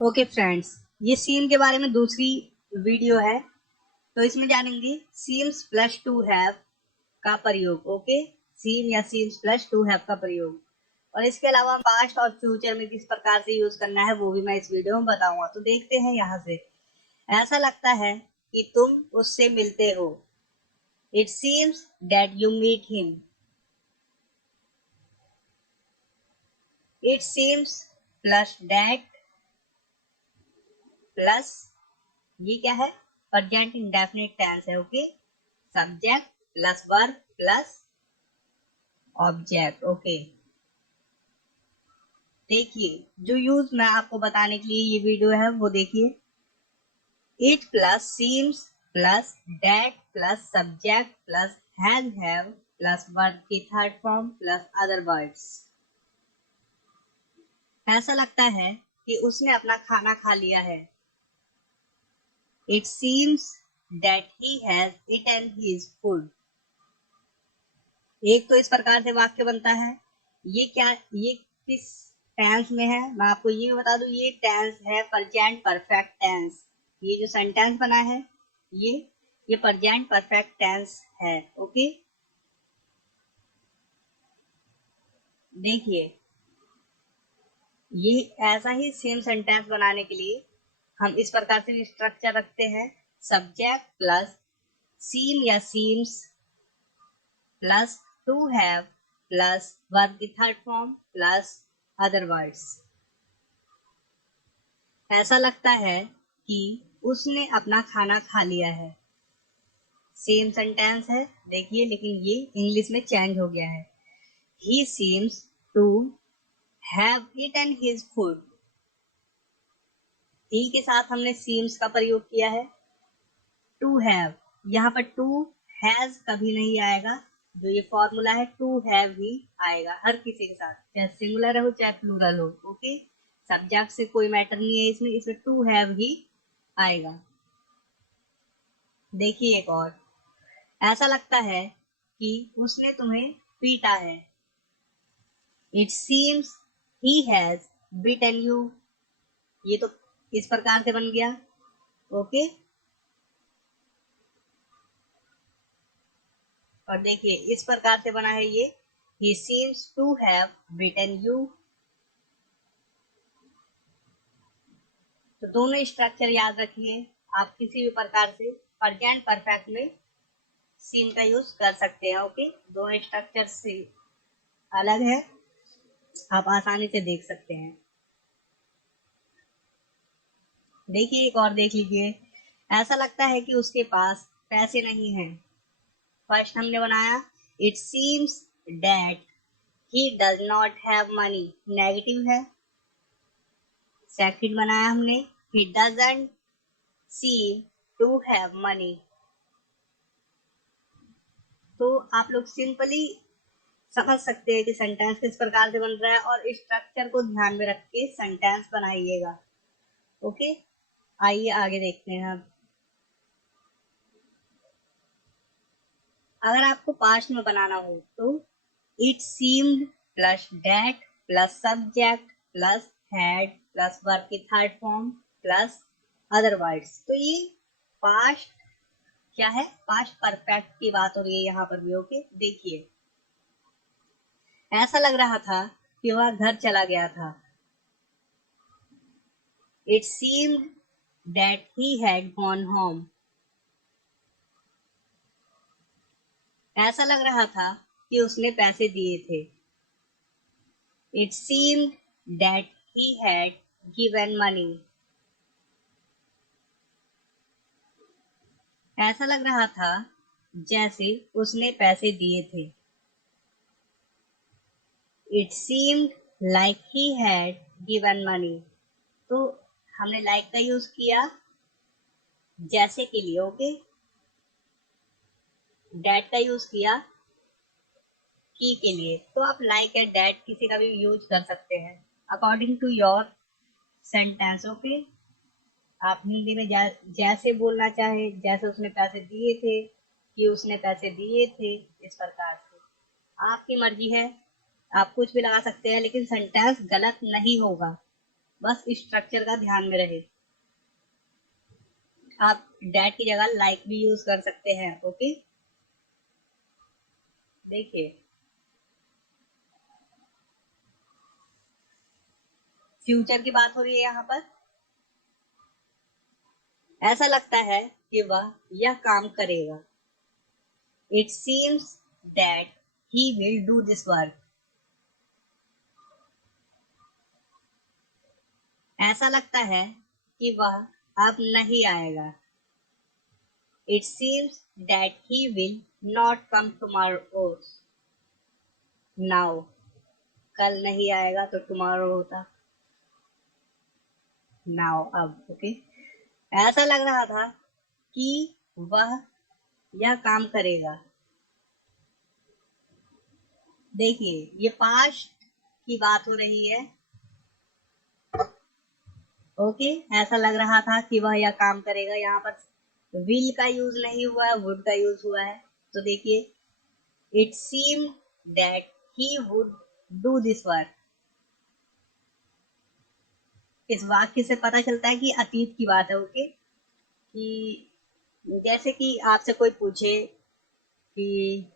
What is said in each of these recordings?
Okay friends, ये सीम के बारे में दूसरी वीडियो है। तो इसमें जानेंगे सीम्स प्लस टू हैव का प्रयोग। ओके, सीम या सीम्स प्लस टू हैव का प्रयोग, और इसके अलावा पास्ट और फ्यूचर में किस प्रकार से यूज करना है वो भी मैं इस वीडियो में बताऊंगा। तो देखते हैं यहाँ से। ऐसा लगता है कि तुम उससे मिलते हो। It seems that you meet him. It seems plus that plus ये क्या है? प्रेजेंट इंडेफिनिट टेंस है। Okay, subject plus verb plus object. Okay, देखिए जो यूज मैं आपको बताने के लिए ये वीडियो है वो देखिए। It plus seems plus that plus subject plus have plus verb की third form plus other words. ऐसा लगता है कि उसने अपना खाना खा लिया है। It seems that he has eaten his food. एक तो इस प्रकार से वाक्य बनता है। ये किस टेंस में है मैं आपको ये बता दूं। ये टेंस है प्रेजेंट परफेक्ट टेंस। ये जो सेंटेंस बना है ये ये प्रेजेंट परफेक्ट टेंस है। ओके, देखिए ये ऐसा ही सेम सेंटेंस बनाने के लिए हम इस प्रकार से स्ट्रक्चर रखते हैं। सब्जेक्ट प्लस सीम या seems plus to have plus verb की third form plus other words. ऐसा लगता है कि उसने अपना खाना खा लिया है। सेम सेंटेंस है देखिए, लेकिन ये इंग्लिश में चेंज हो गया है। He seems to have eaten his food. He के साथ हमने सीम्स का प्रयोग किया है। टू हैव, यहाँ पर टू हैज कभी नहीं आएगा। जो ये फॉर्मूला है टू हैव ही आएगा हर किसी के साथ, चाहे सिंगुलर हो चाहे प्लूरल हो। ओके, सब्जेक्ट से कोई मैटर नहीं है इसमें टू हैव ही आएगा। देखिए एक और। ऐसा लगता है कि उसने तुम्हें पीटा है। It seems he has beaten you. ये तो इस प्रकार से बन गया। ओके, और देखिए इस प्रकार से बना है ये। He seems to have beaten you. तो दोनों स्ट्रक्चर याद रखिए। आप किसी भी प्रकार से प्रेजेंट परफेक्ट में सीम का यूज कर सकते हैं। ओके, दोनों स्ट्रक्चर से अलग है, आप आसानी से देख सकते हैं। देखिए एक और देख लीजिए। ऐसा लगता है कि उसके पास पैसे नहीं हैं। फर्स्ट हमने बनाया it seems that he does not have money, negative है। सेकंड बनाया हमने he doesn't seem to have money. तो आप लोग सिंपली समझ सकते हैं कि सेंटेंस किस प्रकार से बन रहा है, और स्ट्रक्चर को ध्यान में रख के सेंटेंस बनाइएगा। ओके, आइए आगे देखते हैं। अब अगर आपको पास्ट में बनाना हो तो it seemed plus that plus subject plus had plus verb की third form plus other words. तो ये पास्ट क्या है? पास्ट परफेक्ट की बात हो रही है यहाँ पर भी। ओके, देखिए ऐसा लग रहा था कि वह घर चला गया था। It seemed that he had gone home. ऐसा लग रहा था कि उसने पैसे दिए थे। It seemed that he had given money. ऐसा लग रहा था जैसे उसने पैसे दिए थे। It seemed like he had given money. तो हमने लाइक का यूज किया जैसे के लिए। ओके, डैट का यूज किया की के लिए। तो आप लाइक या डैट किसी का भी यूज कर सकते हैं according to your sentence. Okay, आप हिंदी में जैसे बोलना चाहे, जैसे उसने पैसे दिए थे, कि उसने पैसे दिए थे, इस प्रकार से आपकी मर्जी है। आप कुछ भी लगा सकते हैं लेकिन सेंटेंस गलत नहीं होगा। बस स्ट्रक्चर का ध्यान में रहे। आप डेट की जगह लाइक भी यूज कर सकते हैं। ओके, देखिए फ्यूचर की बात हो रही है यहाँ पर। ऐसा लगता है कि वह यह काम करेगा। It seems that he will do this work. ऐसा लगता है कि वह अब नहीं आएगा। It seems that he will not come tomorrow. Now, कल नहीं आएगा तो टुमारो होता, नाउ अब। ओके, ऐसा लग रहा था कि वह यह काम करेगा। देखिए ये पास्ट की बात हो रही है। ओके, ऐसा लग रहा था कि वह यह काम करेगा। यहाँ पर विल का यूज नहीं हुआ है, वुड का यूज हुआ है। तो देखिए, it seem that he would do this work. इस वाक्य से पता चलता है कि अतीत की बात है। ओके, कि जैसे कि आपसे कोई पूछे कि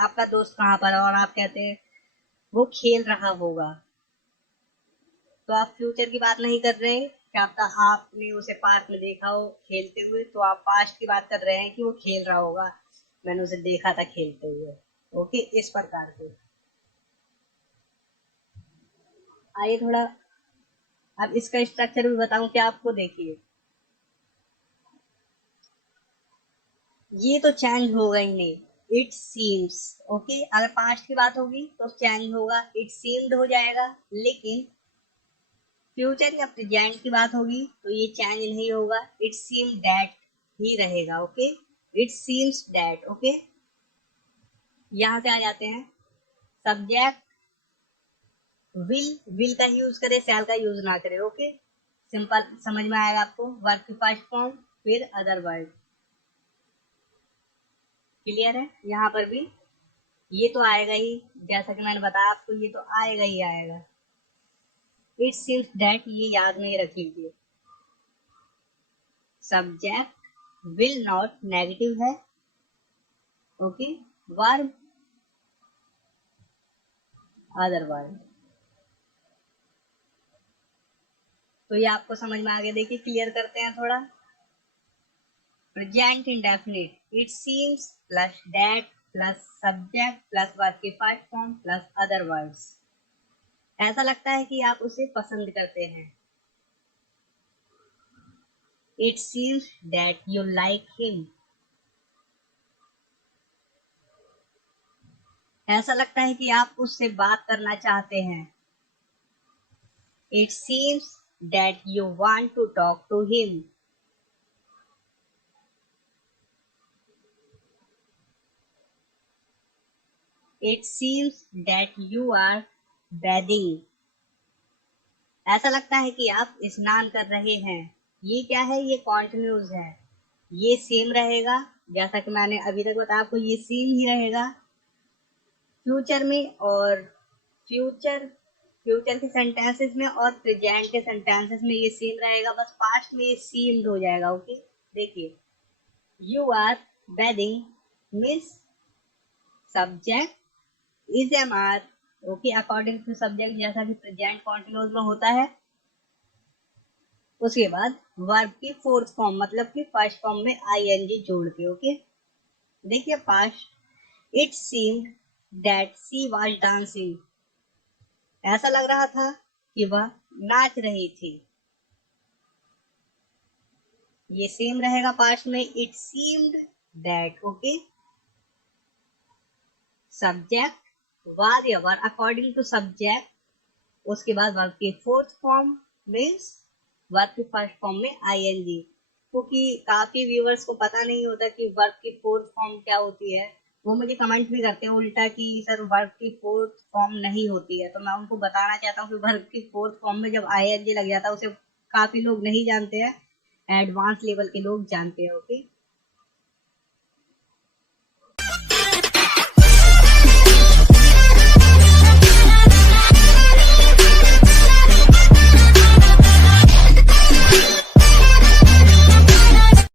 आपका दोस्त कहाँ पर है और आप कहते हैं वो खेल रहा होगा, तो आप फ्यूचर की बात नहीं कर रहे हैं। क्या पता आपने उसे पास्ट में देखा हो खेलते हुए, तो आप पास्ट की बात कर रहे हैं कि वो खेल रहा होगा, मैंने उसे देखा था खेलते हुए। ओके, इस प्रकार से। आइए थोड़ा अब इसका स्ट्रक्चर भी बताऊं क्या आपको। देखिए ये तो चेंज होगा ही नहीं। इट सीम्स, ओके, अगर पास्ट की बात होगी तो चेंज होगा, इट सीम्ड हो जाएगा। लेकिन फ्यूचर या प्रेजेंट की बात होगी तो ये चेंज नहीं होगा, इट सीम दैट ही रहेगा। Okay, it seems that. Okay, यहां से आ जाते हैं सब्जेक्ट। विल का यूज करे, शैल का यूज ना करे। ओके, सिंपल समझ में आएगा आपको। वर्ब की फर्स्ट फॉर्म, फिर अदर वर्ड। क्लियर है? यहाँ पर भी ये तो आएगा ही, जैसा कि मैंने बताया आपको, ये तो आएगा ही आएगा। इट सीम्स दैट, ये याद में ही रख लीजिए। सब्जेक्ट विल नॉट नेगेटिव है। Okay, verb other word. तो ये आपको समझ में आ गया। देखिए क्लियर करते हैं थोड़ा। Present indefinite, it seems plus that plus subject plus verb की first form plus other words. ऐसा लगता है कि आप उसे पसंद करते हैं। It seems that you like him. ऐसा लगता है कि आप उससे बात करना चाहते हैं। It seems that you want to talk to him. It seems that you are bathing. ऐसा लगता है कि आप स्नान कर रहे हैं। ये क्या है? ये कॉन्टिन्यूज है, ये सेम रहेगा। जैसा कि मैंने अभी तक बताया आपको, ये सेम ही रहेगा फ्यूचर में। और फ्यूचर के सेंटेंसेस में और प्रेजेंट के सेंटेंसेस में ये सेम रहेगा, बस पास्ट में ये सेम हो जाएगा। ओके, देखिए you are bedding means subject is M R. Okay, according to subject, जैसा कि प्रेजेंट कॉन्टिन्यूस में होता है। उसके बाद वर्ब की फोर्थ फॉर्म, मतलब कि फर्स्ट फॉर्म में आईएनजी जोड़ के। ओके, देखिए past, it seemed that she was dancing. ऐसा लग रहा था कि वह नाच रही थी। ये सेम रहेगा पास्ट में, it seemed that. Okay, subject was या वर अकॉर्डिंग टू सब्जेक्ट। उसके बाद वर्ब की फोर्थ फॉर्म मीन्स वर्ब की फर्स्ट फॉर्म में आईएनजी। क्योंकि काफी व्यूअर्स को पता नहीं होता कि वर्ब की फोर्थ फॉर्म क्या होती है। वो मुझे कमेंट भी करते हैं उल्टा कि सर वर्ब की फोर्थ फॉर्म नहीं होती है। तो मैं उनको बताना चाहता हूँ कि वर्ब की फोर्थ फॉर्म में जब आईएनजी लग जाता है, उसे काफी लोग नहीं जानते हैं, एडवांस लेवल के लोग जानते हैं। ओके,